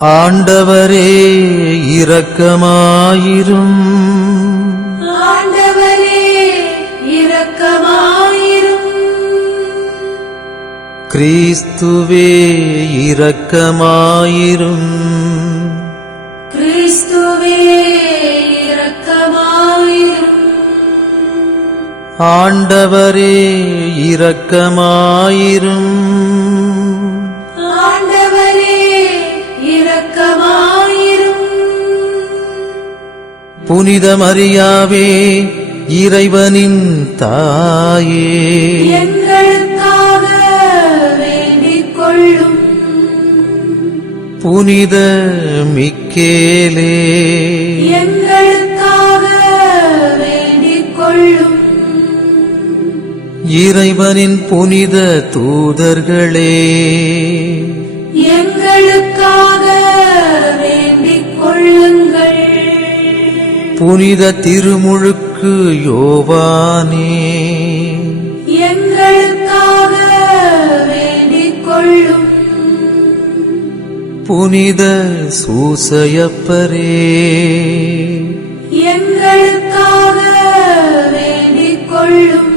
ஆண்டவரே இரக்கமாயிரும். ஆண்டவரே இரக்கமாயிரும். கிறிஸ்துவே இரக்கமாயிரும். கிறிஸ்துவே இரக்கமாயிரும். ஆண்டவரே இரக்கமாயிரும். ஆண்டவரே இரக்கமாயிரும். புனித மரியாவே இறைவனின் தாயே, எங்களுக்காக வேண்டிக் கொள்ளும். புனித மிக்கேலே, எங்களுக்காக வேண்டிக் கொள்ளும். இறைவனின் புனித தூதர்களே, எங்களுக்காக வேண்டிக் கொள்ளுங்கள். புனித திருமுழுக்கு யோவானே, எங்களுக்காக வேண்டிக் கொள்ளும். புனித சூசையப்பரே, எங்களுக்காக வேண்டிக் கொள்ளும்.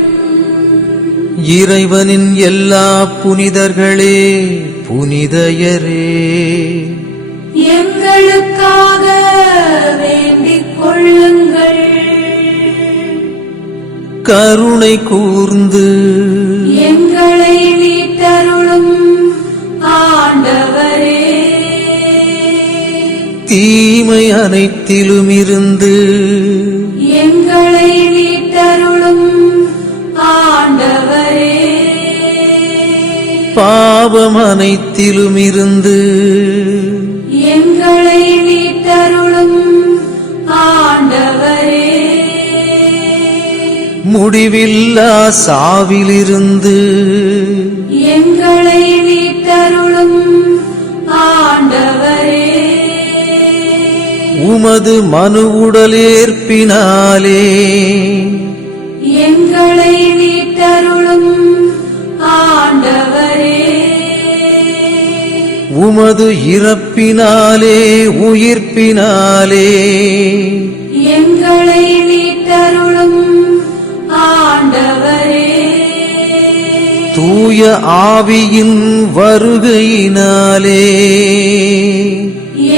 இறைவனின் எல்லா புனிதர்களே, புனிதையரே, எங்களுக்காக வேண்டிக் கொள்ளுங்கள். கருணை கூர்ந்து எங்களை மீட்டருளும் ஆண்டவரே. தீமை அனைத்திலுமிருந்து எங்களை மீட்டருளும் ஆண்டவரே. பாவம் அனைத்திலுமிருந்து எங்களை மீட்டருளும் ஆண்டவரே. முடிவில்லா சாவிலிருந்து எங்களை மீட்டருளும் ஆண்டவரே. உமது மனு உடலேற்பினாலே எங்களை மீட்டருளும் ஆண்டவரே. உமது இறப்பினாலே உயிர்ப்பினாலே எங்களை மீட்டருளும் ஆண்டவரே. தூய ஆவியின் வருகையினாலே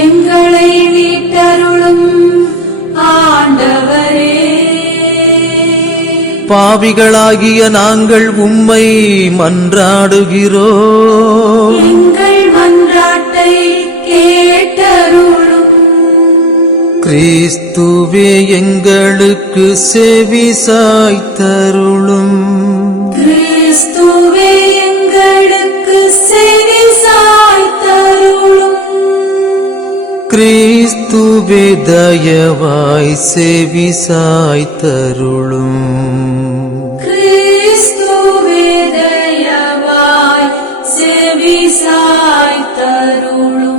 எங்களை மீட்டருளும் ஆண்டவரே. பாவிகளாகிய நாங்கள் உம்மை மன்றாடுகிறோம். எங்கள் மன்றாட்டை கேட்டருளும். கிறிஸ்துவே எங்களுக்கு செவி சாய்த்தருளும். கிறிஸ்துவே எங்களுக்கு செவி சாய்த்தருளும். கிறிஸ்துவே தயவாய் செவி சாய்த்தருளும். கிறிஸ்துவே தயவாய் செவி சாய்த்தருளும்.